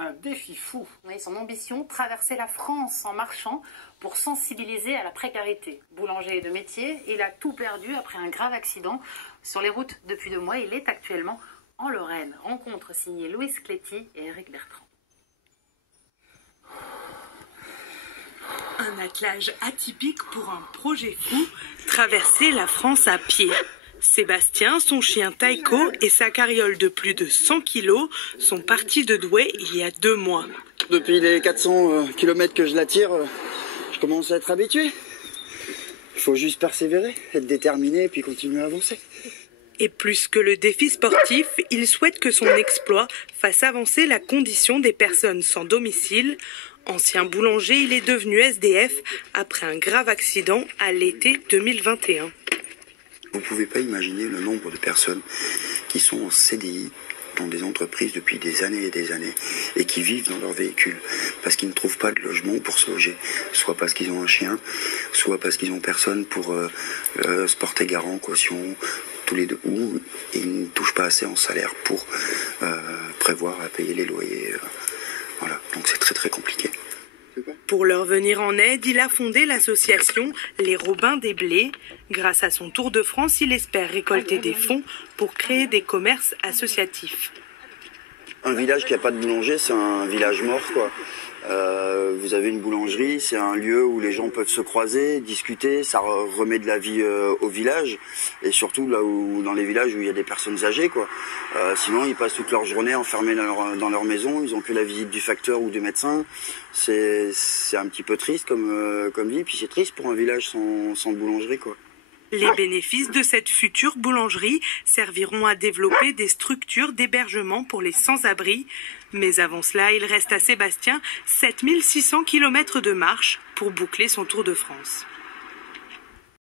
Un défi fou. Oui, son ambition, traverser la France en marchant pour sensibiliser à la précarité. Boulanger de métier, il a tout perdu après un grave accident sur les routes depuis 2 mois. Il est actuellement en Lorraine. Rencontre signée Louis Cléty et Eric Bertrand. Un attelage atypique pour un projet fou, traverser la France à pied. Sébastien, son chien Taïko et sa carriole de plus de 100 kilos sont partis de Douai il y a 2 mois. Depuis les 400 km que je la tire, je commence à être habitué. Il faut juste persévérer, être déterminé et puis continuer à avancer. Et plus que le défi sportif, il souhaite que son exploit fasse avancer la condition des personnes sans domicile. Ancien boulanger, il est devenu SDF après un grave accident à l'été 2021. Vous ne pouvez pas imaginer le nombre de personnes qui sont en CDI dans des entreprises depuis des années et qui vivent dans leur véhicule parce qu'ils ne trouvent pas de logement pour se loger, soit parce qu'ils ont un chien, soit parce qu'ils n'ont personne pour se porter garant, caution, tous les deux, ou ils ne touchent pas assez en salaire pour prévoir à payer les loyers. Voilà, donc c'est très très compliqué. Pour leur venir en aide, il a fondé l'association Les Robins des Blés. Grâce à son Tour de France, il espère récolter des fonds pour créer des commerces associatifs. Un village qui n'a pas de boulanger, c'est un village mort, quoi. Vous avez une boulangerie, c'est un lieu où les gens peuvent se croiser, discuter, ça remet de la vie au village, et surtout là où, dans les villages où il y a des personnes âgées, quoi. Sinon, ils passent toute leur journée enfermés dans leur maison, ils n'ont que la visite du facteur ou du médecin. C'est un petit peu triste comme vie, puis c'est triste pour un village sans boulangerie, quoi. Les bénéfices de cette future boulangerie serviront à développer des structures d'hébergement pour les sans-abri. Mais avant cela, il reste à Sébastien 7600 km de marche pour boucler son Tour de France.